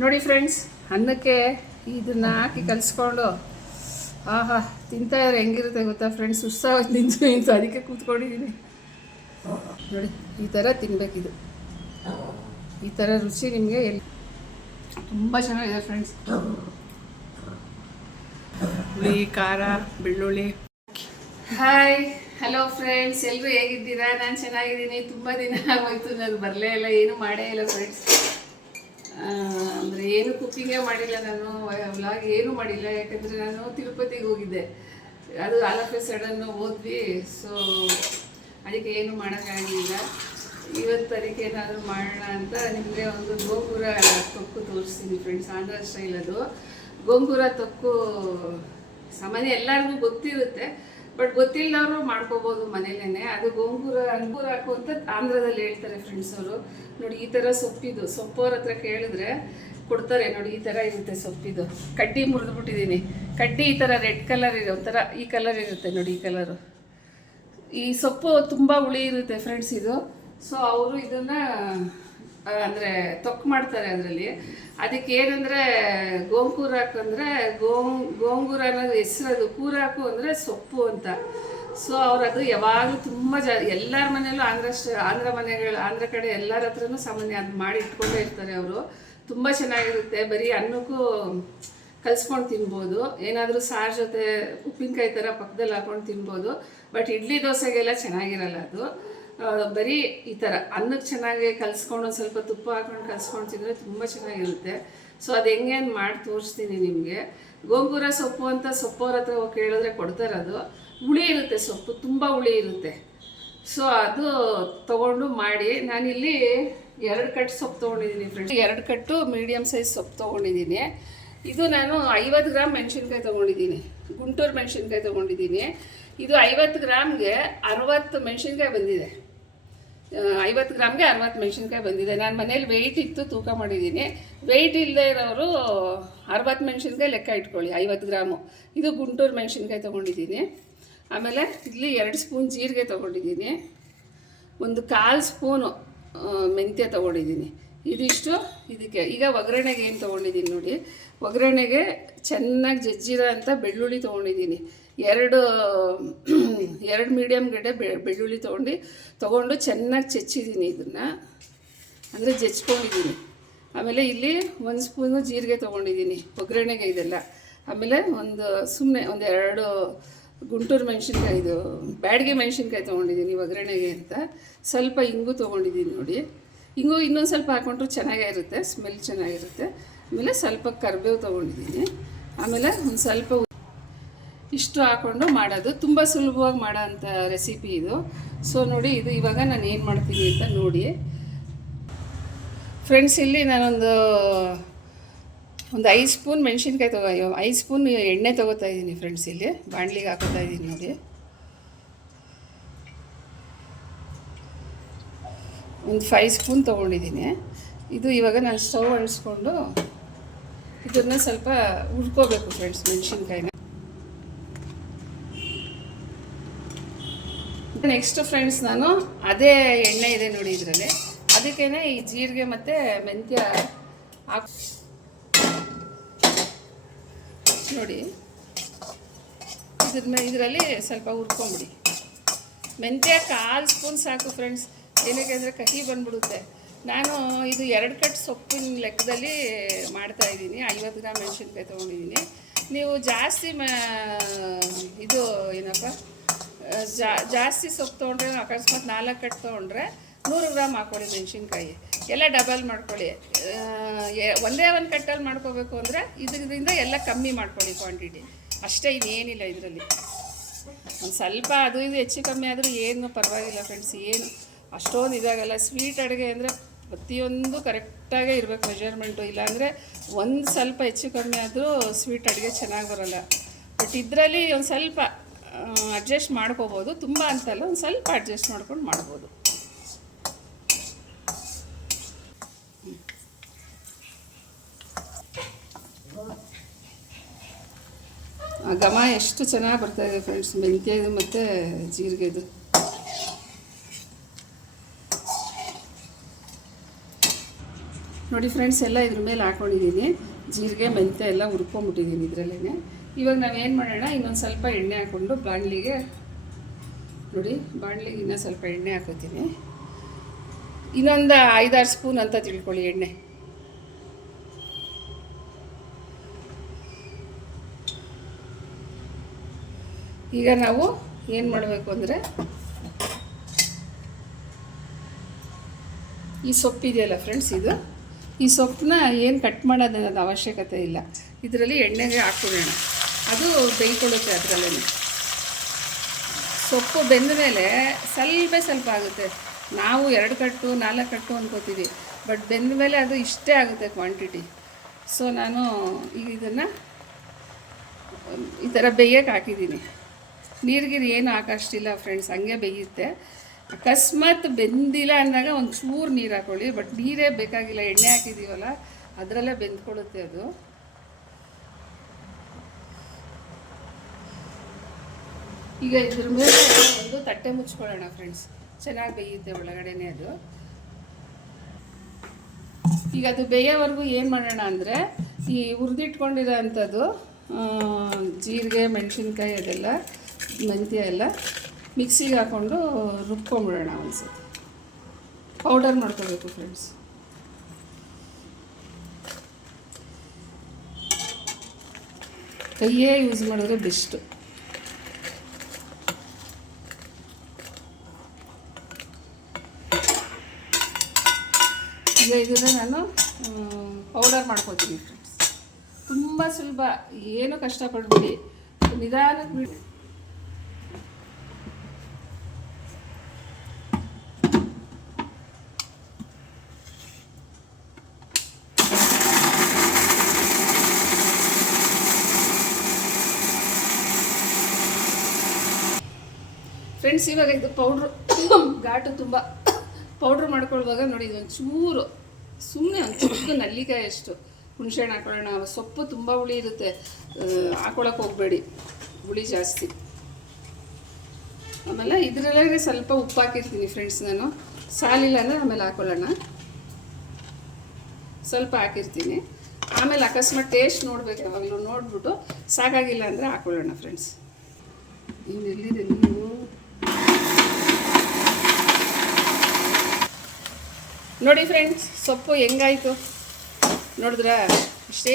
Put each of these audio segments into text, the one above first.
ನೋಡಿ ಫ್ರೆಂಡ್ಸ್, ಅನ್ನಕ್ಕೆ ಇದನ್ನ ಹಾಕಿ ಕಲಿಸ್ಕೊಂಡು, ಆಹಾ, ತಿಂತಾ ಇದ್ರೆ ಹೆಂಗಿರುತ್ತೆ ಗೊತ್ತಾ ಫ್ರೆಂಡ್ಸ್? ಉತ್ಸಾಹ ನಿಂತು ನಿಂತು ಅದಕ್ಕೆ ಕೂತ್ಕೊಂಡಿದ್ದೀನಿ ನೋಡಿ, ಈ ಥರ ತಿನ್ಬೇಕಿದು. ಈ ಥರ ರುಚಿ ನಿಮಗೆ ಎಲ್ಲಿ ತುಂಬ ಚೆನ್ನಾಗಿದೆ ಫ್ರೆಂಡ್ಸ್. ಹುಳಿ, ಖಾರ, ಬೆಳ್ಳುಳ್ಳಿ. ಹಾಯ್ ಹಲೋ ಫ್ರೆಂಡ್ಸ್ ಎಲ್ಲರೂ ಹೇಗಿದ್ದೀರಾ? ನಾನು ಚೆನ್ನಾಗಿದ್ದೀನಿ. ತುಂಬ ದಿನ ಆಗೋಯ್ತು. ನಾನು ಬರಲೇ ಇಲ್ಲ. ಏನು ಮಾಡೇ ಇಲ್ಲ ಫ್ರೆಂಡ್ಸ್ ಅಂದರೆ ಏನು ಕುಕ್ಕಿಂಗೇ ಮಾಡಿಲ್ಲ ನಾನು ವ್ಲಾಗ್ ಏನು ಮಾಡಿಲ್ಲ, ಯಾಕಂದರೆ ನಾನು ತಿರುಪತಿಗೆ ಹೋಗಿದ್ದೆ. ಅದು ಆಲ್ ಆಫ್ ಎ ಸಡನ್ನು ಹೋದ್ವಿ ಸೊ ಅದಕ್ಕೆ ಏನು ಮಾಡೋಕ್ಕಾಗಲಿಲ್ಲ ಇವತ್ತು ಅದಕ್ಕೆ ಏನಾದರೂ ಮಾಡೋಣ ಅಂತ ನಿಮಗೆ ಒಂದು ಗೋಂಗುರ ತೊಕ್ಕು ತೋರಿಸ್ತೀನಿ ಫ್ರೆಂಡ್ಸ್ ಆಂಧ್ರ ಸ್ಟೈಲ್ ಅದು. ಗೋಂಗುರ ತೊಕ್ಕು ಸಾಮಾನ್ಯ ಎಲ್ಲರಿಗೂ ಗೊತ್ತಿರುತ್ತೆ ಬಟ್ ಗೊತ್ತಿಲ್ಲವರು ಮಾಡ್ಕೋಬೋದು ಮನೇಲೇ ಅದು ಗೋಂಗುರ ಅಂಗೂರ ಹಾಕು ಅಂತ ಆಂಧ್ರದಲ್ಲಿ ಹೇಳ್ತಾರೆ ಫ್ರೆಂಡ್ಸ್ ಅವರು. ನೋಡಿ, ಈ ಥರ ಸೊಪ್ಪಿದು. ಸೊಪ್ಪವ್ರ ಹತ್ರ ಕೇಳಿದ್ರೆ ಕೊಡ್ತಾರೆ, ನೋಡಿ, ಈ ಥರ ಇರುತ್ತೆ ಸೊಪ್ಪಿದು. ಕಡ್ಡಿ ಮುರಿದ್ಬಿಟ್ಟಿದ್ದೀನಿ ಕಡ್ಡಿ ಈ ಥರ ರೆಡ್ ಕಲರ್ ಇರೋ ಒಂಥರ ಈ ಕಲರ್ ಇರುತ್ತೆ ನೋಡಿ, ಈ ಕಲರು ಈ ಸೊಪ್ಪು ತುಂಬ ಹುಳಿ ಇರುತ್ತೆ ಫ್ರೆಂಡ್ಸ್ ಇದು. ಸೊ ಅವರು ಇದನ್ನ ಅಂದರೆ ತೊಕ್ಕು ಮಾಡ್ತಾರೆ ಅದರಲ್ಲಿ. ಅದಕ್ಕೆ ಏನಂದ್ರೆ ಗೋಂಕೂರಾಕು ಅಂದರೆ ಗೋಂ, ಗೋಂಗೂರ ಅನ್ನೋದು ಹೆಸರು ಅದು. ಕೂರಾಕು ಅಂದ್ರೆ ಸೊಪ್ಪು ಅಂತ. ಸೊ ಅವ್ರು ಅದು ಯಾವಾಗಲೂ ತುಂಬ ಜ, ಎಲ್ಲರ ಮನೆಯಲ್ಲೂ ಆಂಧ್ರ ಆಂಧ್ರ ಮನೆಗಳು, ಆಂಧ್ರ ಕಡೆ ಎಲ್ಲರ ಹತ್ರನೂ ಸಾಮಾನ್ಯ ಅದು ಮಾಡಿ ಇಟ್ಕೊಂಡೇ ಇರ್ತಾರೆ ಅವರು. ತುಂಬ ಚೆನ್ನಾಗಿರುತ್ತೆ. ಬರೀ ಅನ್ನಕ್ಕೂ ಕಲ್ಸ್ಕೊಂಡು ತಿನ್ಬೋದು. ಏನಾದರೂ ಸಾರು ಜೊತೆ ಉಪ್ಪಿನಕಾಯಿ ಥರ ಪಕ್ಕದಲ್ಲಿ ಹಾಕೊಂಡು ತಿನ್ಬೋದು. ಬಟ್ ಇಡ್ಲಿ ದೋಸೆಗೆಲ್ಲ ಚೆನ್ನಾಗಿರಲ್ಲ ಅದು. ಬರೀ ಈ ಥರ ಅನ್ನಕ್ಕೆ ಚೆನ್ನಾಗಿ ಕಲ್ಸ್ಕೊಂಡು ಸ್ವಲ್ಪ ತುಪ್ಪ ಹಾಕೊಂಡು ಕಲ್ಸ್ಕೊಂಡು ತಿಂದರೆ ತುಂಬ ಚೆನ್ನಾಗಿರುತ್ತೆ. ಸೊ ಅದು ಹೆಂಗೆ ಮಾಡಿ ತೋರಿಸ್ತೀನಿ ನಿಮಗೆ. ಗೋಂಗೂರ ಸೊಪ್ಪು ಅಂತ ಸೊಪ್ಪವ್ರ ಹತ್ರ ಹೋಗಿ ಕೇಳಿದ್ರೆ ಕೊಡ್ತಾರೆ ಅದು ಹುಳಿ ಇರುತ್ತೆ ಸೊಪ್ಪು, ತುಂಬ ಹುಳಿ ಇರುತ್ತೆ. ಸೊ ಅದು ತಗೊಂಡು ಮಾಡಿ, ನಾನಿಲ್ಲಿ ಎರಡು ಕಟ್ಟು ಸೊಪ್ಪು ತೊಗೊಂಡಿದ್ದೀನಿ ಫ್ರೆಂಡ್ಸ್ ಎರಡು ಕಟ್ಟು ಮೀಡಿಯಮ್ ಸೈಜ್ ಸೊಪ್ಪು ತೊಗೊಂಡಿದ್ದೀನಿ. ಇದು ನಾನು ಐವತ್ತು ಗ್ರಾಮ್ ಮೆಣಸಿನ್ಕಾಯಿ ತೊಗೊಂಡಿದ್ದೀನಿ. ಗುಂಟೂರು ಮೆಣಸಿನ್ಕಾಯಿ ತೊಗೊಂಡಿದ್ದೀನಿ. ಇದು ಐವತ್ತು ಗ್ರಾಮ್ಗೆ ಅರವತ್ತು ಮೆಣಸಿನ್ಕಾಯಿ ಬಂದಿದೆ. ಐವತ್ತು ಗ್ರಾಮ್ಗೆ ಅರವತ್ತು ಮೆಣಸಿನ್ಕಾಯಿ ಬಂದಿದೆ. ನಾನು ಮನೇಲಿ ವೆಯ್ಟ್ ಇತ್ತು, ತೂಕ ಮಾಡಿದ್ದೀನಿ. ವೆಯ್ಟ್ ಇಲ್ಲದೆ ಇರೋರು ಅರವತ್ತು ಮೆಣಸಿನ್ಕಾಯಿ ಲೆಕ್ಕ ಇಟ್ಕೊಳ್ಳಿ, ಐವತ್ತು ಗ್ರಾಮು. ಇದು ಗುಂಟೂರು ಮೆಣಸಿನ್ಕಾಯಿ ತೊಗೊಂಡಿದ್ದೀನಿ. ಆಮೇಲೆ ಇಲ್ಲಿ ಎರಡು ಸ್ಪೂನ್ ಜೀರಿಗೆ ತೊಗೊಂಡಿದ್ದೀನಿ. ಒಂದು ಕಾಲು ಸ್ಪೂನು ಮೆಂತ್ಯ ತೊಗೊಂಡಿದ್ದೀನಿ. ಇದಿಷ್ಟು ಇದಕ್ಕೆ. ಈಗ ಒಗ್ಗರಣೆಗೆ ಏನು ತೊಗೊಂಡಿದ್ದೀನಿ ನೋಡಿ. ಒಗ್ಗರಣೆಗೆ ಚೆನ್ನಾಗಿ ಜಜ್ಜಿರೋ ಅಂತ ಬೆಳ್ಳುಳ್ಳಿ ತೊಗೊಂಡಿದ್ದೀನಿ. ಎರಡು ಎರಡು ಮೀಡಿಯಮ್ ಗಡ್ಡೆ ಬೆಳ್ಳುಳ್ಳಿ ತೊಗೊಂಡು ತೊಗೊಂಡು ಚೆನ್ನಾಗಿ ಚೆಚ್ಚಿದ್ದೀನಿ ಇದನ್ನು. ಅಂದರೆ ಜಜ್ಕೊಂಡಿದ್ದೀನಿ. ಆಮೇಲೆ ಇಲ್ಲಿ ಒಂದು ಸ್ಪೂನು ಜೀರಿಗೆ ತೊಗೊಂಡಿದ್ದೀನಿ ಒಗ್ಗರಣೆಗೆ ಇದೆಲ್ಲ. ಆಮೇಲೆ ಒಂದು ಸುಮ್ಮನೆ ಒಂದು ಎರಡು ಗುಂಟೂರು ಮೆಣಸಿನ್ಕಾಯಿ ಇದು, ಬ್ಯಾಡಿಗೆ ಮೆಣಸಿನ್ಕಾಯಿ ತೊಗೊಂಡಿದ್ದೀನಿ, ಒಗ್ಗರಣೆಗೆ ಅಂತ. ಸ್ವಲ್ಪ ಇಂಗು ತೊಗೊಂಡಿದ್ದೀನಿ ನೋಡಿ. ಇಂಗು ಇನ್ನೊಂದು ಸ್ವಲ್ಪ ಹಾಕ್ಕೊಂಡ್ರೆ ಚೆನ್ನಾಗೇ ಇರುತ್ತೆ ಸ್ಮೆಲ್ ಚೆನ್ನಾಗಿರುತ್ತೆ. ಆಮೇಲೆ ಸ್ವಲ್ಪ ಕರಿಬೇವು ತೊಗೊಂಡಿದ್ದೀನಿ. ಆಮೇಲೆ ಒಂದು ಸ್ವಲ್ಪ ಇಷ್ಟು ಹಾಕ್ಕೊಂಡು ಮಾಡೋದು. ತುಂಬ ಸುಲಭವಾಗಿ ಮಾಡೋ ಅಂಥ ರೆಸಿಪಿ ಇದು. ಸೊ ನೋಡಿ, ಇದು ಇವಾಗ ನಾನು ಏನು ಮಾಡ್ತೀನಿ ಅಂತ ನೋಡಿ. ಫ್ರೆಂಡ್ಸ್ ಇಲ್ಲಿ ನಾನೊಂದು ಒಂದು ಐದು ಸ್ಪೂನ್ ಮೆಣಸಿನ್ಕಾಯಿ ತಗೋ ಐದು ಸ್ಪೂನ್ ಎಣ್ಣೆ ತೊಗೋತಾ ಇದ್ದೀನಿ ಫ್ರೆಂಡ್ಸ್ ಇಲ್ಲಿ. ಬಾಣಲಿಗೆ ಹಾಕೋತಾ ಇದ್ದೀನಿ ನೋಡಿ. ಒಂದು ಫೈವ್ ಸ್ಪೂನ್ ತೊಗೊಂಡಿದ್ದೀನಿ. ಇದು ಇವಾಗ ನಾನು ಸ್ಟವ್ ಅಳಿಸ್ಕೊಂಡು ಇದನ್ನ ಸ್ವಲ್ಪ ಹುರ್ಕೋಬೇಕು ಫ್ರೆಂಡ್ಸ್ ಮೆಣಸಿನ್ಕಾಯಿನ. ನೆಕ್ಸ್ಟ್ ಫ್ರೆಂಡ್ಸ್ ನಾನು ಅದೇ ಎಣ್ಣೆ ಇದೆ ನೋಡಿ ಇದರಲ್ಲಿ. ಅದಕ್ಕೇನೆ ಈ ಜೀರಿಗೆ ಮತ್ತು ಮೆಂತ್ಯ ಹಾಕ್ ನೋಡಿ. ಇದ್ರ ಇದರಲ್ಲಿ ಸ್ವಲ್ಪ ಹುರ್ಕೊಂಬಿಡಿ. ಮೆಂತ್ಯ ಕಾಲು ಸ್ಪೂನ್ ಸಾಕು ಫ್ರೆಂಡ್ಸ್ ಏನಕ್ಕೆ ಅಂದರೆ ಕಹಿ ಬಂದ್ಬಿಡುತ್ತೆ. ನಾನು ಇದು ಎರಡು ಕಟ್ ಸೊಪ್ಪಿನ ಲೆಕ್ಕದಲ್ಲಿ ಮಾಡ್ತಾ ಇದ್ದೀನಿ. ಐವತ್ತು ಗ್ರಾಮ್ ಮೆಣಸಿನ್ಕಾಯಿ ತೊಗೊಂಡಿದ್ದೀನಿ. ನೀವು ಜಾಸ್ತಿ ಮ, ಇದು ಏನಪ್ಪ ಜಾಸ್ತಿ ಸೊಪ್ಪು ತೊಗೊಂಡ್ರೆ ಅಕಸ್ಮಾತ್ ನಾಲ್ಕು ಕಟ್ ತೊಗೊಂಡ್ರೆ ನೂರು ಗ್ರಾಮ್ ಹಾಕ್ಕೊಳ್ಳಿ ಮೆಣಸಿನ್ಕಾಯಿ. ಎಲ್ಲ ಡಬಲ್ ಮಾಡ್ಕೊಳ್ಳಿ. ಒಂದೇ ಒಂದು ಕಟ್ಟಲ್ಲಿ ಮಾಡ್ಕೋಬೇಕು ಅಂದರೆ ಇದರಿಂದ ಎಲ್ಲ ಕಮ್ಮಿ ಮಾಡ್ಕೊಳ್ಳಿ ಕ್ವಾಂಟಿಟಿ ಅಷ್ಟೇ ಇನ್ನೇನಿಲ್ಲ ಇದರಲ್ಲಿ. ಒಂದು ಸ್ವಲ್ಪ ಅದು ಇದು ಹೆಚ್ಚು ಕಮ್ಮಿ ಆದರೂ ಏನು ಪರವಾಗಿಲ್ಲ ಫ್ರೆಂಡ್ಸ್ ಏನು ಅಷ್ಟೊಂದು ಇದಾಗಲ್ಲ. ಸ್ವೀಟ್ ಅಡುಗೆ ಅಂದರೆ ಪ್ರತಿಯೊಂದು ಕರೆಕ್ಟಾಗೇ ಇರಬೇಕು ಮೆಜರ್ಮೆಂಟು ಇಲ್ಲಾಂದರೆ ಒಂದು ಸ್ವಲ್ಪ ಹೆಚ್ಚು ಕಮ್ಮಿ ಆದರೂ ಸ್ವೀಟ್ ಅಡುಗೆ ಚೆನ್ನಾಗಿ ಬರೋಲ್ಲ. ಬಟ್ ಇದರಲ್ಲಿ ಒಂದು ಸ್ವಲ್ಪ ಅಡ್ಜಸ್ಟ್ ಮಾಡ್ಕೋಬೋದು. ತುಂಬ ಅಂತಲ್ಲ, ಒಂದು ಸ್ವಲ್ಪ ಅಡ್ಜಸ್ಟ್ ಮಾಡ್ಕೊಂಡು ಮಾಡ್ಬೋದು. ಘಮ ಎಷ್ಟು ಚೆನ್ನಾಗಿ ಇದೆ ಫ್ರೆಂಡ್ಸ್ ಮೆಂತ್ಯದು ಮತ್ತು ಜೀರಿಗೆದು ನೋಡಿ ಫ್ರೆಂಡ್ಸ್ ಎಲ್ಲ ಇದ್ರ ಮೇಲೆ ಹಾಕೊಂಡಿದ್ದೀನಿ. ಜೀರಿಗೆ, ಮೆಂತ್ಯ ಎಲ್ಲ ಹುರ್ಕೊಂಬಿಟ್ಟಿದ್ದೀನಿ ಇದರಲ್ಲೇ ಇವಾಗ ನಾವೇನು ಮಾಡೋಣ, ಇನ್ನೊಂದು ಸ್ವಲ್ಪ ಎಣ್ಣೆ ಹಾಕ್ಕೊಂಡು ಬಾಣಲಿಗೆ, ನೋಡಿ ಬಾಣಲಿಗೆ ಇನ್ನೂ ಸ್ವಲ್ಪ ಎಣ್ಣೆ ಹಾಕೋತೀನಿ. ಇನ್ನೊಂದು ಐದಾರು ಸ್ಪೂನ್ ಅಂತ ತಿಳ್ಕೊಳ್ಳಿ ಎಣ್ಣೆ. ಈಗ ನಾವು ಏನು ಮಾಡಬೇಕು ಅಂದರೆ ಈ ಸೊಪ್ಪಿದೆಯಲ್ಲ ಫ್ರೆಂಡ್ಸ್ ಇದು. ಈ ಸೊಪ್ಪನ್ನ ಏನು ಕಟ್ ಮಾಡೋದನ್ನೋದು ಅವಶ್ಯಕತೆ ಇಲ್ಲ. ಇದರಲ್ಲಿ ಎಣ್ಣೆಗೆ ಹಾಕ್ಬಿಡೋಣ. ಅದು ಬೇಯ್ಕೊಳ್ಳುತ್ತೆ ಅದರಲ್ಲೇ ಸೊಪ್ಪು ಬೆಂದ ಮೇಲೆ ಸ್ವಲ್ಪ ಸ್ವಲ್ಪ ಆಗುತ್ತೆ. ನಾವು ಎರಡು ಕಟ್ಟು, ನಾಲ್ಕು ಕಟ್ಟು ಅಂದ್ಕೋತೀವಿ ಬಟ್ ಬೆಂದ ಮೇಲೆ ಅದು ಇಷ್ಟೇ ಆಗುತ್ತೆ ಕ್ವಾಂಟಿಟಿ ಸೊ ನಾನು ಈಗ ಇದನ್ನು ಈ ಥರ ಬೇಯಕ್ಕೆ ಹಾಕಿದ್ದೀನಿ. ನೀರಿಗಿರು ಏನು ಹಾಕೋಷ್ಟಿಲ್ಲ ಫ್ರೆಂಡ್ಸ್ ಹಂಗೆ ಬೇಯುತ್ತೆ. ಅಕಸ್ಮಾತ್ ಬೆಂದಿಲ್ಲ ಅಂದಾಗ ಒಂದು ಚೂರು ನೀರು ಹಾಕೊಳ್ಳಿ ಬಟ್ ನೀರೇ ಬೇಕಾಗಿಲ್ಲ, ಎಣ್ಣೆ ಹಾಕಿದ್ದೀವಲ್ಲ ಅದರಲ್ಲೇ ಬೆಂದ್ಕೊಳ್ಳುತ್ತೆ ಅದು. ಈಗ ಇದ್ರ ಮೇಲೆ ಒಂದು ತಟ್ಟೆ ಮುಚ್ಕೊಳ್ಳೋಣ ಫ್ರೆಂಡ್ಸ್ ಚೆನ್ನಾಗಿ ಬೇಯುತ್ತೆ ಒಳಗಡೆನೆ ಅದು. ಈಗ ಅದು ಬೇಯೋವರೆಗೂ ಏನು ಮಾಡೋಣ ಅಂದರೆ, ಈ ಹುರಿದಿಟ್ಕೊಂಡಿರೋ ಅಂಥದ್ದು ಜೀರಿಗೆ, ಮೆಣಸಿನ್ಕಾಯಿ ಅದೆಲ್ಲ ಮೆಂತ್ಯ ಎಲ್ಲ ಮಿಕ್ಸಿಗೆ ಹಾಕ್ಕೊಂಡು ರುಬ್ಕೊಂಬಿಡೋಣ ಒಂದ್ಸತಿ. ಪೌಡರ್ ಮಾಡ್ಕೋಬೇಕು ಫ್ರೆಂಡ್ಸ್ ಕೈಯೇ ಯೂಸ್ ಮಾಡಿದ್ರೆ ಬೆಸ್ಟು ಈಗ ಇದನ್ನು ನಾನು ಪೌಡರ್ ಮಾಡ್ಕೋತೀನಿ ಫ್ರೆಂಡ್ಸ್ ತುಂಬ ಸುಲಭ, ಏನು ಕಷ್ಟಪಡ್ಬಿಡಿ. ನಿಧಾನಕ್ಕೆ ಬಿಡಿ. ಫ್ರೆಂಡ್ಸ್ ಇವಾಗ ಇದು ಪೌಡ್ರು ಘಾಟು ತುಂಬ ಪೌಡ್ರ್ ಮಾಡ್ಕೊಳ್ಳುವಾಗ ನೋಡಿ, ಇದು ಚೂರು ಸುಮ್ಮನೆ ಒಂದು ಚಿಕ್ಕ ನಲ್ಲಿಕಾಯಿ ಅಷ್ಟು ಹುಣಸೆಹಣ್ಣು ಹಾಕೊಳ್ಳೋಣ, ಸೊಪ್ಪು ತುಂಬ ಹುಳಿ ಇರುತ್ತೆ ಹಾಕೊಳಕ್ಕೆ ಹೋಗಬೇಡಿ, ಹುಳಿ ಜಾಸ್ತಿ. ಆಮೇಲೆ ಇದರಲ್ಲೇ ಸ್ವಲ್ಪ ಉಪ್ಪು ಹಾಕಿರ್ತೀನಿ ಫ್ರೆಂಡ್ಸ್ ನಾನು. ಸಾಲಿಲ್ಲ ಅಂದರೆ ಆಮೇಲೆ ಹಾಕೊಳ್ಳೋಣ. ಸ್ವಲ್ಪ ಹಾಕಿರ್ತೀನಿ. ಆಮೇಲೆ ಅಕಸ್ಮಾತ್ ಟೇಸ್ಟ್ ನೋಡ್ಬೇಕು ಯಾವಾಗಲೂ, ನೋಡ್ಬಿಟ್ಟು ಸಾಕಾಗಿಲ್ಲ ಅಂದರೆ ಹಾಕೊಳ್ಳೋಣ ಫ್ರೆಂಡ್ಸ್ ಇನ್ನು ಎಲ್ಲಿದೆ ನೀವು ನೋಡಿ ಫ್ರೆಂಡ್ಸ್ ಸೊಪ್ಪು ಹೆಂಗಾಯಿತು? ನೋಡಿದ್ರಾ? ಇಷ್ಟೇ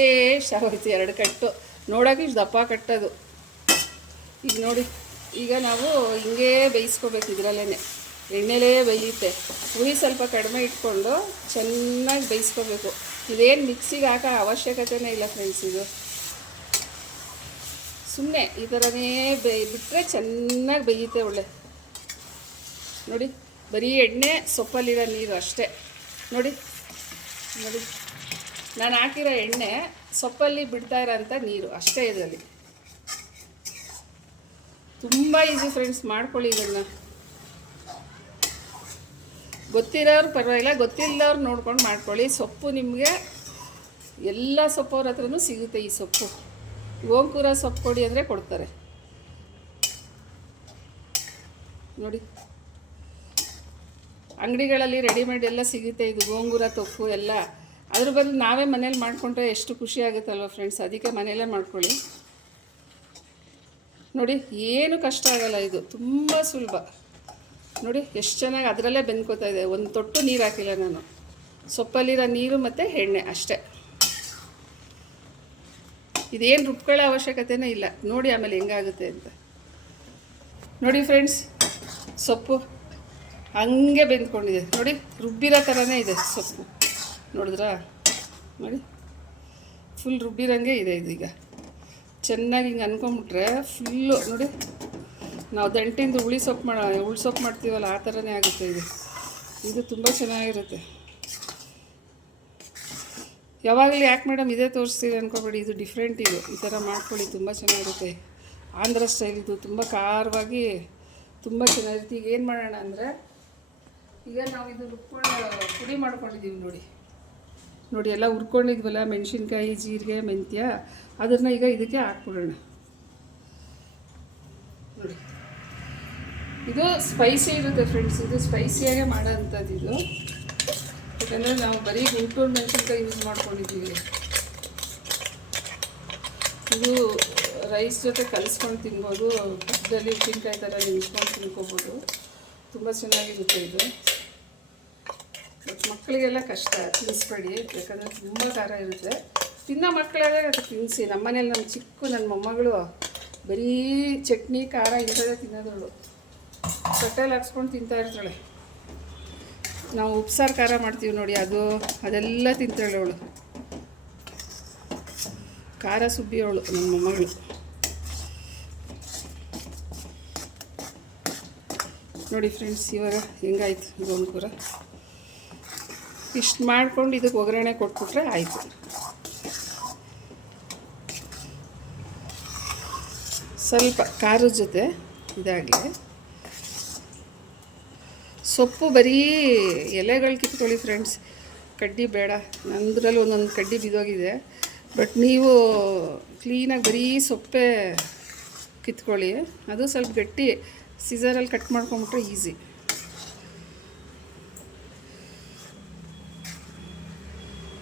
ಆಗೋಯ್ತು ಎರಡು ಕಟ್ಟು. ನೋಡೋಕೆ ಇಷ್ಟು ದಪ್ಪ ಕಟ್ಟೋದು. ಈಗ ನೋಡಿ, ಈಗ ನಾವು ಹಿಂಗೇ ಬೇಯಿಸ್ಕೋಬೇಕು ಇದರಲ್ಲೇ ಎಣ್ಣೆಲೇ ಬೇಯುತ್ತೆ. ಹುಳಿ ಸ್ವಲ್ಪ ಕಡಿಮೆ ಇಟ್ಕೊಂಡು ಚೆನ್ನಾಗಿ ಬೇಯಿಸ್ಕೋಬೇಕು. ಇದೇನು ಮಿಕ್ಸಿಗೆ ಹಾಕೋ ಅವಶ್ಯಕತೆನೇ ಇಲ್ಲ ಫ್ರೆಂಡ್ಸ್ ಇದು. ಸುಮ್ಮನೆ ಈ ಥರನೇ ಬೇಯ್ ಬಿಟ್ಟರೆ ಚೆನ್ನಾಗಿ ಬೇಯುತ್ತೆ ಒಳ್ಳೆ. ನೋಡಿ, ಬರೀ ಎಣ್ಣೆ, ಸೊಪ್ಪಲ್ಲಿರೋ ನೀರು ಅಷ್ಟೇ. ನೋಡಿ. ನೋಡಿ. ನಾನು ಹಾಕಿರೋ ಎಣ್ಣೆ ಸೊಪ್ಪಲ್ಲಿ ಬಿಡ್ತಾ ಇರೋಂಥ ನೀರು ಅಷ್ಟೇ ಇದರಲ್ಲಿ. ತುಂಬ ಈಸಿ ಫ್ರೆಂಡ್ಸ್ ಮಾಡ್ಕೊಳ್ಳಿ ಇದನ್ನು. ಗೊತ್ತಿರೋರು ಪರವಾಗಿಲ್ಲ, ಗೊತ್ತಿಲ್ಲದವ್ರು ನೋಡ್ಕೊಂಡು ಮಾಡ್ಕೊಳ್ಳಿ. ಸೊಪ್ಪು ನಿಮಗೆ ಎಲ್ಲ ಸೊಪ್ಪವ್ರ ಹತ್ರನೂ ಸಿಗುತ್ತೆ ಈ ಸೊಪ್ಪು. ಓಂಕೂರ ಸೊಪ್ಪು ಕೊಡಿ ಅಂದರೆ ಕೊಡ್ತಾರೆ. ನೋಡಿ. ಅಂಗಡಿಗಳಲ್ಲಿ ರೆಡಿಮೇಡ್ ಎಲ್ಲ ಸಿಗುತ್ತೆ. ಇದು ಗೋಂಗೂರ ತೊಪ್ಪು ಎಲ್ಲ. ಅದ್ರ ಬದಲು ನಾವೇ ಮನೇಲಿ ಮಾಡಿಕೊಂಡ್ರೆ ಎಷ್ಟು ಖುಷಿ ಆಗುತ್ತಲ್ವ ಫ್ರೆಂಡ್ಸ್ ಅದಕ್ಕೆ ಮನೆಯಲ್ಲೇ ಮಾಡ್ಕೊಳ್ಳಿ. ನೋಡಿ, ಏನು ಕಷ್ಟ ಆಗಲ್ಲ ಇದು. ತುಂಬ ಸುಲಭ. ನೋಡಿ, ಎಷ್ಟು ಚೆನ್ನಾಗಿ ಅದರಲ್ಲೇ ಬೆಂದ್ಕೋತಾ ಇದೆ. ಒಂದು ತೊಟ್ಟು ನೀರು ಹಾಕಿಲ್ಲ ನಾನು. ಸೊಪ್ಪಲ್ಲಿರೋ ನೀರು ಮತ್ತು ಎಣ್ಣೆ ಅಷ್ಟೇ. ಇದೇನು ರುಬ್ಕೊಳ್ಳೋ ಅವಶ್ಯಕತೆನೇ ಇಲ್ಲ. ನೋಡಿ ಆಮೇಲೆ ಹೆಂಗಾಗುತ್ತೆ ಅಂತ. ನೋಡಿ ಫ್ರೆಂಡ್ಸ್ ಸೊಪ್ಪು. ಹಂಗೆ ಬೆಂದ್ಕೊಂಡಿದೆ. ನೋಡಿ, ರುಬ್ಬಿರೋ ಥರನೇ ಇದೆ ಸೊಪ್ಪು. ನೋಡಿದ್ರಾ? ನೋಡಿ ಫುಲ್ ರುಬ್ಬಿರಂಗೆ ಇದೆ ಇದೀಗ ಚೆನ್ನಾಗಿ ಹಿಂಗೆ ಅನ್ಕೊಂಬಿಟ್ರೆ ಫುಲ್ಲು ನೋಡಿ, ನಾವು ದಂಟಿಂದು ಹುಳಿ ಸೊಪ್ಪು ಮಾಡ, ಹುಳಿ ಸೊಪ್ಪು ಮಾಡ್ತೀವಲ್ಲ, ಆ ಥರನೇ ಆಗುತ್ತೆ ಇದು. ಇದು ತುಂಬ ಚೆನ್ನಾಗಿರುತ್ತೆ. ಯಾವಾಗಲೂ ಯಾಕೆ ಮೇಡಮ್ ಇದೇ ತೋರಿಸ್ತೀವಿ ಅನ್ಕೊಬೇಡಿ, ಇದು ಡಿಫ್ರೆಂಟ್ ಇದು. ಈ ಥರ ಮಾಡ್ಕೊಳ್ಳಿ, ತುಂಬ ಚೆನ್ನಾಗಿರುತ್ತೆ. ಆಂಧ್ರ ಸ್ಟೈಲ್ ಇದು, ತುಂಬ ಖಾರವಾಗಿ, ತುಂಬ ಚೆನ್ನಾಗಿರುತ್ತೆ. ಈಗ ಏನು ಮಾಡೋಣ ಅಂದರೆ ಈಗ ನಾವು ಇದು ರುಬ್ಕೊಂಡು ಪುಡಿ ಮಾಡ್ಕೊಂಡಿದ್ದೀವಿ ನೋಡಿ. ನೋಡಿ, ಎಲ್ಲ ಹುರ್ಕೊಂಡಿದ್ವಲ್ಲ, ಮೆಣಸಿನ್ಕಾಯಿ, ಜೀರಿಗೆ, ಮೆಂತ್ಯ ಅದನ್ನು ಈಗ ಇದಕ್ಕೆ ಹಾಕ್ಬಿಡೋಣ. ನೋಡಿ. ಇದು ಸ್ಪೈಸಿ ಇರುತ್ತೆ ಫ್ರೆಂಡ್ಸ್ ಇದು ಸ್ಪೈಸಿಯಾಗೆ ಮಾಡೋಂಥದ್ದು ಇದು. ಯಾಕಂದರೆ ನಾವು ಬರೀ ಗುಂಟೂರು ಮೆಣಸಿನ್ಕಾಯಿ ಯೂಸ್ ಮಾಡ್ಕೊಂಡಿದ್ದೀವಿ ಇದು ರೈಸ್ ಜೊತೆ ಕಲಿಸ್ಕೊಂಡು ತಿನ್ಬೋದು. ಪಕ್ಕದಲ್ಲಿ ಉಪ್ಪಿನಕಾಯಿ ಥರ ನೆನೆಸ್ಕೊಂಡು ತಿನ್ಕೋಬೋದು. ತುಂಬ ಚೆನ್ನಾಗಿರುತ್ತೆ ಇದು. ಬಟ್ ಮಕ್ಕಳಿಗೆಲ್ಲ ಕಷ್ಟ ತಿನ್ನಿಸ್ಬೇಡಿ ಯಾಕಂದರೆ ತುಂಬ ಖಾರ ಇರುತ್ತೆ. ತಿನ್ನೋ ಮಕ್ಕಳೆಲ್ಲ ಅದು ತಿನ್ನಿಸಿ ನಮ್ಮನೇಲಿ ನಮ್ಮ ಚಿಕ್ಕ, ನನ್ನ ಮೊಮ್ಮಗಳು, ಬರೀ ಚಟ್ನಿ, ಖಾರ ಇಂಥದ್ದೇ ತಿನ್ನೋದಳು ಹೊಟ್ಟೆಲಿ ಹಾಕ್ಸ್ಕೊಂಡು ತಿಂತಾ ಇರ್ತಾಳೆ. ನಾವು ಉಪ್ಸಾರು, ಖಾರ ಮಾಡ್ತೀವಿ ನೋಡಿ, ಅದು, ಅದೆಲ್ಲ ತಿಂತಾಳೆ ಅವಳು. ಖಾರ ಸುಬ್ಬಿ ಅವಳು, ನಮ್ಮ ಮೊಮ್ಮಗಳು. ನೋಡಿ ಫ್ರೆಂಡ್ಸ್ ಇವಾಗ ಹೆಂಗಾಯ್ತು ಗೋಂಗೂರ ಇಷ್ಟು ಮಾಡ್ಕೊಂಡು ಇದಕ್ಕೆ ಒಗ್ಗರಣೆ ಕೊಟ್ಬಿಟ್ರೆ ಆಯಿತು. ಸ್ವಲ್ಪ ಖಾರದ ಜೊತೆ ಇದಾಗಲಿ. ಸೊಪ್ಪು ಬರೀ ಎಲೆಗಳು ಕಿತ್ಕೊಳ್ಳಿ ಫ್ರೆಂಡ್ಸ್ ಕಡ್ಡಿ ಬೇಡ. ನಂದ್ರಲ್ಲಿ ಒಂದೊಂದು ಕಡ್ಡಿ ಬಿದ್ದೋಗಿದೆ. ಬಟ್ ನೀವು ಕ್ಲೀನಾಗಿ ಬರೀ ಸೊಪ್ಪೆ ಕಿತ್ಕೊಳ್ಳಿ. ಅದು ಸ್ವಲ್ಪ ಗಟ್ಟಿ. ಸೀಸರಲ್ಲಿ ಕಟ್ ಮಾಡ್ಕೊಂಬಿಟ್ರೆ ಈಸಿ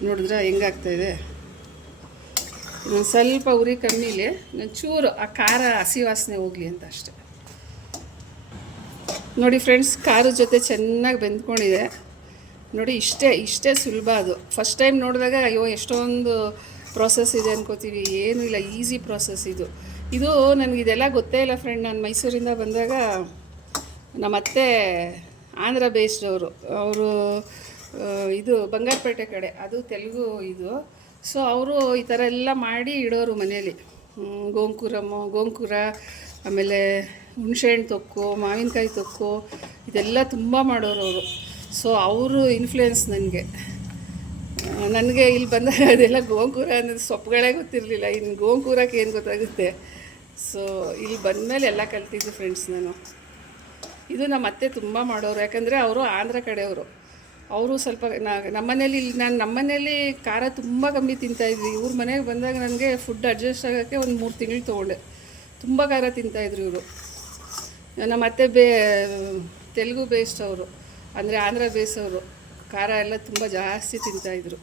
ನೋಡಿದ್ರೆ ಹೆಂಗಾಗ್ತಾ ಇದೆ? ಸ್ವಲ್ಪ ಉರಿ ಕಮ್ಮಿಲಿ ಚೂರು ಆ ಖಾರ ಹಸಿ ವಾಸನೆ ಹೋಗಲಿ ಅಂತ ಅಷ್ಟೆ. ನೋಡಿ ಫ್ರೆಂಡ್ಸ್ ಖಾರದ ಜೊತೆ ಚೆನ್ನಾಗಿ ಬೆಂದ್ಕೊಂಡಿದೆ. ನೋಡಿ ಇಷ್ಟೇ ಇಷ್ಟೇ ಸುಲಭ ಅದು. ಫಸ್ಟ್ ಟೈಮ್ ನೋಡಿದಾಗ ಅಯ್ಯೋ, ಎಷ್ಟೊಂದು ಪ್ರಾಸೆಸ್ ಇದೆ ಅನ್ಕೋತೀವಿ. ಏನೂ ಇಲ್ಲ ಈಸಿ ಪ್ರಾಸೆಸ್ ಇದು. ಇದು ನನಗೆ ಇದೆಲ್ಲ ಗೊತ್ತೇ ಇಲ್ಲ ಫ್ರೆಂಡ್ ನಾನು ಮೈಸೂರಿಂದ ಬಂದಾಗ ನಮ್ಮ ಅತ್ತೆ ಆಂಧ್ರ ಬೇಸ್ಡ್ ಅವರು. ಅವರು ಇದು ಬಂಗಾರಪೇಟೆ ಕಡೆ, ಅದು ತೆಲುಗು ಇದು. ಸೊ ಅವರು ಈ ಥರ ಎಲ್ಲ ಮಾಡಿ ಇಡೋರು ಮನೆಯಲ್ಲಿ. ಗೋಂಕುರಮ್ಮು, ಗೋಂಕುರ, ಆಮೇಲೆ ಹುಣಸೆಹಣ್ಣು ತೊಕ್ಕು, ಮಾವಿನಕಾಯಿ ತೊಕ್ಕು, ಇದೆಲ್ಲ ತುಂಬ ಮಾಡೋರು ಅವರು. ಸೊ ಅವರು ಇನ್ಫ್ಲೂಯೆನ್ಸ್ ನನಗೆ. ನನಗೆ ಇಲ್ಲಿ ಬಂದಾಗ ಅದೆಲ್ಲ ಗೋಂಕೂರ ಅನ್ನೋದು ಸೊಪ್ಪುಗಳೇ ಗೊತ್ತಿರಲಿಲ್ಲ. ಇನ್ನು ಗೋಂಕೂರಕ್ಕೆ ಏನು ಗೊತ್ತಾಗುತ್ತೆ? ಸೊ ಇಲ್ಲಿ ಬಂದಮೇಲೆ ಎಲ್ಲ ಕಲ್ತಿದ್ದು ಫ್ರೆಂಡ್ಸ್ ನಾನು. ಇದು ನಮ್ಮ ಅತ್ತೆ ತುಂಬ ಮಾಡೋರು. ಯಾಕಂದರೆ ಅವರು ಆಂಧ್ರ ಕಡೆಯವರು. ಅವರು ಸ್ವಲ್ಪ ನಮ್ಮನೇಲಿ ಇಲ್ಲಿ ನಾನು ನಮ್ಮನೇಲಿ ಖಾರ ತುಂಬ ಕಮ್ಮಿ ತಿಂತಾಯಿದ್ವಿ ಇವ್ರ ಮನೆಗೆ ಬಂದಾಗ ನನಗೆ ಫುಡ್ ಅಡ್ಜಸ್ಟ್ ಆಗೋಕ್ಕೆ ಒಂದು ಮೂರು ತಿಂಗಳು ತೊಗೊಂಡೆ. ತುಂಬ ಖಾರ ತಿಂತಾಯಿದ್ರು ಇವರು. ನಮ್ಮ ಅತ್ತೆ ಬೇ, ತೆಲುಗು ಬೇಸ್ಡ್ ಅವರು. ಅಂದರೆ ಆಂಧ್ರ ಬೇಸವರು ಖಾರ ಎಲ್ಲ ತುಂಬ ಜಾಸ್ತಿ ತಿಂತಾಯಿದ್ರು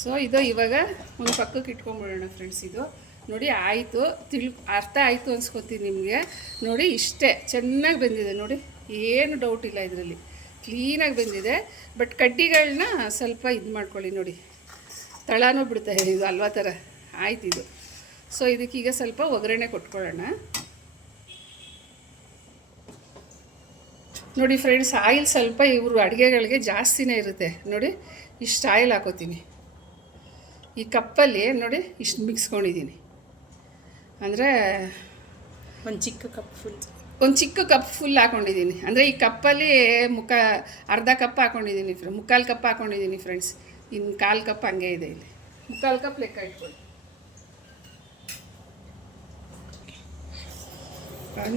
ಸೊ ಇದು ಇವಾಗ ಒಂದು ಪಕ್ಕಕ್ಕೆ ಇಟ್ಕೊಂಡ್ಬಿಡೋಣ ಫ್ರೆಂಡ್ಸ್ ಇದು. ನೋಡಿ ಆಯಿತು. ತಿಳ್, ಅರ್ಥ ಆಯಿತು ಅನ್ಸ್ಕೊತೀನಿ ನಿಮಗೆ. ನೋಡಿ ಇಷ್ಟೇ. ಚೆನ್ನಾಗಿ ಬಂದಿದೆ ನೋಡಿ. ಏನು ಡೌಟ್ ಇಲ್ಲ ಇದರಲ್ಲಿ. ಕ್ಲೀನಾಗಿ ಬಂದಿದೆ. ಬಟ್ ಕಡ್ಡಿಗಳನ್ನ ಸ್ವಲ್ಪ ಇದು ಮಾಡ್ಕೊಳ್ಳಿ ನೋಡಿ. ತಳನೂ ಬಿಡ್ತಾ ಇದೆ ಇದು ಅಲ್ವಾ ಥರ ಆಯ್ತು ಇದು. ಸೊ ಇದಕ್ಕೀಗ ಸ್ವಲ್ಪ ಒಗ್ಗರಣೆ ಕೊಟ್ಕೊಳ್ಳೋಣ. ನೋಡಿ ಫ್ರೆಂಡ್ಸ್ ಆಯಿಲ್ ಸ್ವಲ್ಪ ಇವರು ಅಡುಗೆಗಳಿಗೆ ಜಾಸ್ತಿನೇ ಇರುತ್ತೆ. ನೋಡಿ, ಇಷ್ಟು ಆಯಿಲ್ ಹಾಕೋತೀನಿ. ಈ ಕಪ್ಪಲ್ಲಿ ನೋಡಿ, ಇಷ್ಟು ಮಿಕ್ಸ್ಕೊಂಡಿದ್ದೀನಿ. ಅಂದರೆ ಒಂದು ಚಿಕ್ಕ ಕಪ್ ಫುಲ್ ಒಂದು ಚಿಕ್ಕ ಕಪ್ ಫುಲ್ ಹಾಕೊಂಡಿದ್ದೀನಿ ಅಂದರೆ ಈ ಕಪ್ಪಲ್ಲಿ ಮುಖ, ಅರ್ಧ ಕಪ್ ಹಾಕೊಂಡಿದ್ದೀನಿ ಫ್ರೆ ಮುಕ್ಕಾಲು ಕಪ್ ಹಾಕೊಂಡಿದ್ದೀನಿ ಫ್ರೆಂಡ್ಸ್ ಇನ್ನು ಕಾಲು ಕಪ್ ಹಂಗೆ ಇದೆ ಇಲ್ಲಿ. ಮುಕ್ಕಾಲು ಕಪ್ ಲೆಕ್ಕ ಇಟ್ಕೊಳ್ಳಿ.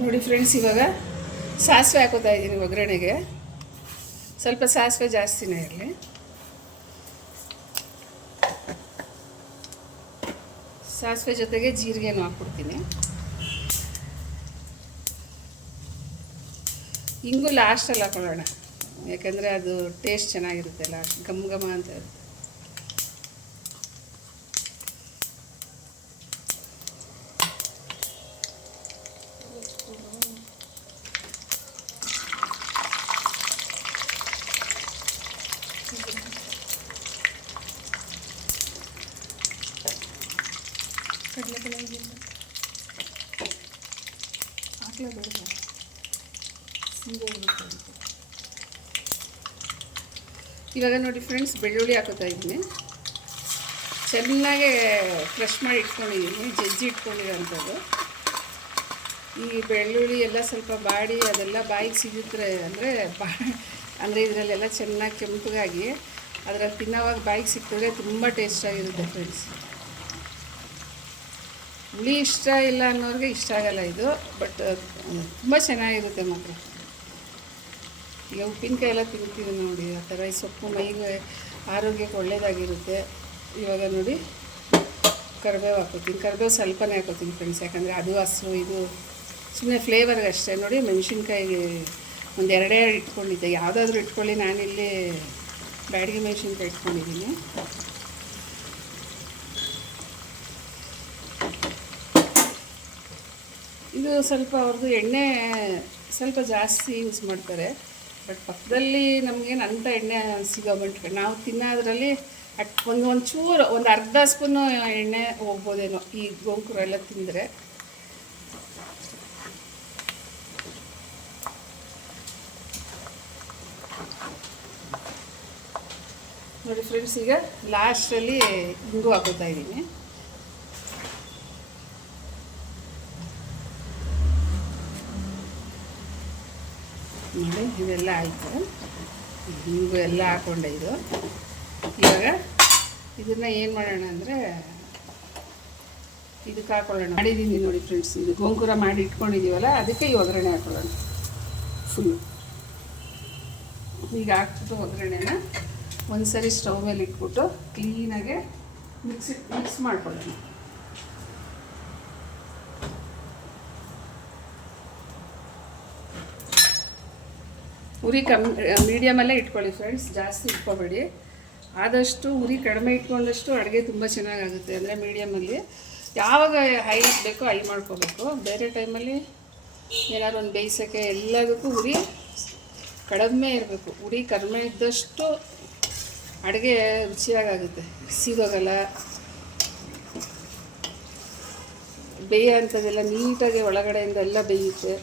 ನೋಡಿ ಫ್ರೆಂಡ್ಸ್ ಇವಾಗ ಸಾಸಿವೆ ಹಾಕೋತಾ ಇದ್ದೀನಿ ಒಗ್ಗರಣೆಗೆ. ಸ್ವಲ್ಪ ಸಾಸಿವೆ ಜಾಸ್ತಿನೇ ಇರಲಿ. ಸಾಸಿವೆ ಜೊತೆಗೆ ಜೀರಿಗೆನೂ ಹಾಕ್ಬಿಡ್ತೀನಿ. ಹಿಂಗು ಲಾಸ್ಟಲ್ಲಿ ಹಾಕೊಳ್ಳೋಣ. ಯಾಕಂದರೆ ಅದು ಟೇಸ್ಟ್ ಚೆನ್ನಾಗಿರುತ್ತೆ ಲಾಸ್ಟ್ ಘಮ್ ಘಮ ಅಂತ. ಇರುತ್ತೆ ಇವಾಗ ನೋಡಿ ಫ್ರೆಂಡ್ಸ್ ಬೆಳ್ಳುಳ್ಳಿ ಹಾಕೋತಾ ಇದ್ದೀನಿ. ಚೆನ್ನಾಗೆ ಫ್ರೆಶ್ ಮಾಡಿ ಇಟ್ಕೊಂಡಿದ್ದೀನಿ. ಜಜ್ಜಿ ಇಟ್ಕೊಂಡಿರೋಂಥದ್ದು. ಈ ಬೆಳ್ಳುಳ್ಳಿ ಎಲ್ಲ ಸ್ವಲ್ಪ ಬಾಡಿ, ಅದೆಲ್ಲ ಬಾಯಿಗೆ ಸಿಗುತ್ತೆ ಅಂದರೆ ಬಾ ಅಂದರೆ ಇದರಲ್ಲೆಲ್ಲ ಚೆನ್ನಾಗಿ ಕೆಂಪಗಾಗಿ, ಅದರಲ್ಲಿ ತಿನ್ನೋವಾಗ ಬಾಯಿಗೆ ಸಿಕ್ಕಿದ್ರೆ ತುಂಬ ಟೇಸ್ಟಾಗಿರುತ್ತೆ ಫ್ರೆಂಡ್ಸ್ ಹುಳಿ ಇಷ್ಟ ಇಲ್ಲ ಅನ್ನೋರಿಗೆ ಇಷ್ಟ ಆಗಲ್ಲ ಇದು ಬಟ್ ತುಂಬ ಚೆನ್ನಾಗಿರುತ್ತೆ ಮಾತ್ರ. ಈಗ ಉಪ್ಪಿನಕಾಯಿ ಎಲ್ಲ ತಿಂತೀವಿ ನೋಡಿ, ಆ ಥರ ಈ ಸೊಪ್ಪು ಮೈಗೆ ಆರೋಗ್ಯಕ್ಕೆ ಒಳ್ಳೆಯದಾಗಿರುತ್ತೆ ಇವಾಗ ನೋಡಿ, ಕರಿಬೇವು ಹಾಕೋತೀನಿ. ಕರಿಬೇವು ಸ್ವಲ್ಪನೇ ಹಾಕೋತೀನಿ ಫ್ರೆಂಡ್ಸ್ ಯಾಕಂದರೆ ಅದು ಹಸು, ಇದು ಸುಮ್ಮನೆ ಫ್ಲೇವರ್ಗೆ ಅಷ್ಟೇ. ನೋಡಿ ಮೆಣಸಿನ್ಕಾಯಿ ಒಂದು ಎರಡೇ ಇಟ್ಕೊಂಡಿದ್ದೆ. ಯಾವುದಾದ್ರೂ ಇಟ್ಕೊಳ್ಳಿ, ನಾನಿಲ್ಲಿ ಬ್ಯಾಡಿಗೆ ಮೆಣಸಿನ್ಕಾಯಿ ಇಟ್ಕೊಂಡಿದ್ದೀನಿ. ಇದು ಸ್ವಲ್ಪ ಅವ್ರದ್ದು ಎಣ್ಣೆ ಸ್ವಲ್ಪ ಜಾಸ್ತಿ ಯೂಸ್ ಮಾಡ್ತಾರೆ. ಬಟ್ ಪಕ್ಕದಲ್ಲಿ ನಮಗೇನು ಅಂಥ ಎಣ್ಣೆ ಸಿಗೋ ನಾವು ತಿನ್ನೋದ್ರಲ್ಲಿ ಅಟ್ ಒಂದು ಒಂಚೂರು, ಒಂದು ಅರ್ಧ ಸ್ಪೂನು ಎಣ್ಣೆ ಹೋಗ್ಬೋದೇನೋ ಈ ಗೋಂಕೂರ ಎಲ್ಲ ತಿಂದರೆ. ನೋಡಿ ಫ್ರೆಂಡ್ಸ್ ಈಗ ಲಾಸ್ಟಲ್ಲಿ ಹಿಂಗೂ ಹಾಕೋತಾ ಇದ್ದೀನಿ. ಇದೆಲ್ಲ ಆಯಿತು. ಹಿಂಗು ಎಲ್ಲ ಹಾಕೊಂಡೆ ಇದು. ಇವಾಗ ಇದನ್ನು ಏನು ಮಾಡೋಣ ಅಂದರೆ ಇದಕ್ಕೆ ಹಾಕೊಳ್ಳೋಣ. ಮಾಡಿದ್ದೀನಿ ನೋಡಿ ಫ್ರೆಂಡ್ಸ್ ಇದು ಗೋಂಕುರ ಮಾಡಿ ಇಟ್ಕೊಂಡಿದ್ದೀವಲ್ಲ, ಅದಕ್ಕೆ ಈ ಒಗ್ಗರಣೆ ಹಾಕೊಳ್ಳೋಣ. ಫುಲ್ಲು ಈಗ ಹಾಕ್ಬಿಟ್ಟು ಒಗ್ಗರಣೆನ ಒಂದು ಸರಿ ಸ್ಟವ್ ಮೇಲೆ ಇಟ್ಬಿಟ್ಟು ಕ್ಲೀನಾಗೆ ಮಿಕ್ಸಿ ಮಿಕ್ಸ್ ಮಾಡ್ಕೊಳ್ಳೋಣ. ಉರಿ ಕಮ್ಮಿ ಮೀಡಿಯಮಲ್ಲೇ ಇಟ್ಕೊಳ್ಳಿ ಫ್ರೆಂಡ್ಸ್ ಜಾಸ್ತಿ ಇಟ್ಕೋಬೇಡಿ. ಆದಷ್ಟು ಉರಿ ಕಡಿಮೆ ಇಟ್ಕೊಂಡಷ್ಟು ಅಡುಗೆ ತುಂಬ ಚೆನ್ನಾಗಾಗುತ್ತೆ ಅಂದರೆ ಮೀಡಿಯಮಲ್ಲಿ. ಯಾವಾಗ ಹೈ ಬೇಕೋ ಹೈ ಮಾಡ್ಕೋಬೇಕು. ಬೇರೆ ಟೈಮಲ್ಲಿ ಏನಾದ್ರು ಒಂದು ಬೇಯಿಸೋಕ್ಕೆ ಎಲ್ಲದಕ್ಕೂ ಉರಿ ಕಡಿಮೆ ಇರಬೇಕು. ಉರಿ ಕಡಿಮೆ ಇದ್ದಷ್ಟು ಅಡುಗೆ ರುಚಿಯಾಗುತ್ತೆ ಸಿಗೋಗಲ್ಲ ಬೇಯೋ ಅಂಥದ್ದೆಲ್ಲ ನೀಟಾಗಿ ಒಳಗಡೆಯಿಂದ ಎಲ್ಲ ಬೇಯುತ್ತೆ.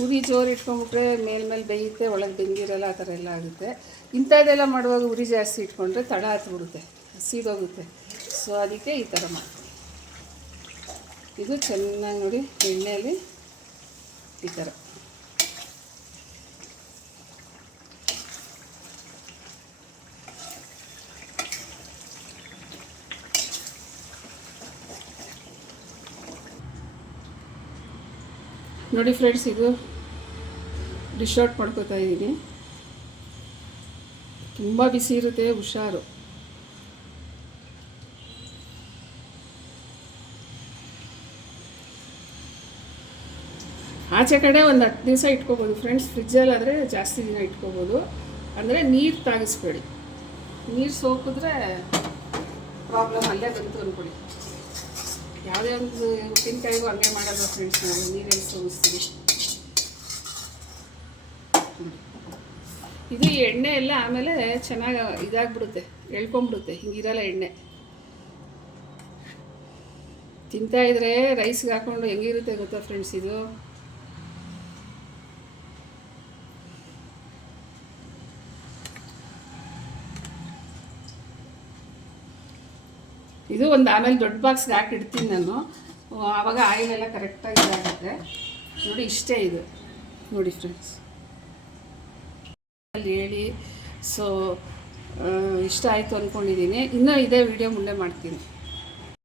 ಉರಿ ಜೋರು ಇಟ್ಕೊಂಡ್ಬಿಟ್ರೆ ಮೇಲ್ಮೇಲೆ ಬೇಯುತ್ತೆ, ಒಳಗೆ ಬೆಂದಿರಲ್ಲ ಆ ಥರ ಎಲ್ಲ ಆಗುತ್ತೆ. ಇಂಥದ್ದೆಲ್ಲ ಮಾಡುವಾಗ ಉರಿ ಜಾಸ್ತಿ ಇಟ್ಕೊಂಡ್ರೆ ತಡ ಹತ್ಬಿಡುತ್ತೆ ಸೀದೋಗುತ್ತೆ ಸೊ ಅದಕ್ಕೆ ಈ ಥರ ಮಾಡ್ತೀವಿ. ಇದು ಚೆನ್ನಾಗಿ ನೋಡಿ, ಎಣ್ಣೆಯಲ್ಲಿ ಈ ಥರ. ನೋಡಿ ಫ್ರೆಂಡ್ಸ್, ಇದು ಡಿಶ್ ಮಾಡ್ಕೋತಾ ಇದ್ದೀನಿ. ತುಂಬ ಬಿಸಿ ಇರುತ್ತೆ, ಹುಷಾರು. ಆಚೆ ಕಡೆ ಒಂದು ಹತ್ತು ದಿವಸ ಇಟ್ಕೋಬೋದು ಫ್ರೆಂಡ್ಸ್ ಫ್ರಿಜ್ಜಲ್ಲಾದರೆ ಜಾಸ್ತಿ ದಿನ ಇಟ್ಕೋಬೋದು. ಅಂದರೆ ನೀರು ತಾಗಿಸ್ಬೇಡಿ. ನೀರು ಸೋಕಿದ್ರೆ ಪ್ರಾಬ್ಲಮ್ ಅಲ್ಲೇ ಬಂತು ಅಂದ್ಕೊಳ್ಳಿ ಯಾವುದೇ ಒಂದು ಉಪ್ಪಿನಕಾಯಿಗೂ ಹಂಗೆ ಮಾಡೋದು ಫ್ರೆಂಡ್ಸ್ ನಾವು. ನೀರಲ್ಲಿ ಸೋಮಿಸ್ತೀವಿ ಇದು ಎಣ್ಣೆ ಎಲ್ಲ ಆಮೇಲೆ ಚೆನ್ನಾಗಿ ಇದಾಗ್ಬಿಡುತ್ತೆ, ಎಳ್ಕೊಂಬಿಡುತ್ತೆ, ಹಿಂಗಿರಲ್ಲ ಎಣ್ಣೆ. ತಿಂತಾಯಿದ್ರೆ ರೈಸ್ಗೆ ಹಾಕ್ಕೊಂಡು ಹೆಂಗಿರುತ್ತೆ ಗೊತ್ತಾ ಫ್ರೆಂಡ್ಸ್ ಇದು? ಇದು ಒಂದು ಆಮೇಲೆ ದೊಡ್ಡ ಬಾಕ್ಸ್ಗೆ ಹಾಕಿ ಇಡ್ತೀನಿ ನಾನು. ಆವಾಗ ಆಯಿಲ್ ಎಲ್ಲ ಕರೆಕ್ಟಾಗಿ ಇದಾಗುತ್ತೆ. ನೋಡಿ ಇಷ್ಟೇ ಇದು. ನೋಡಿ ಫ್ರೆಂಡ್ಸ್ ಅಲ್ಲಿ ಹೇಳಿ. ಸೊ ಇಷ್ಟ ಆಯಿತು ಅಂದ್ಕೊಂಡಿದ್ದೀನಿ ಇನ್ನೂ ಇದೇ ವಿಡಿಯೋ ಮುಂದೆ ಮಾಡ್ತೀನಿ.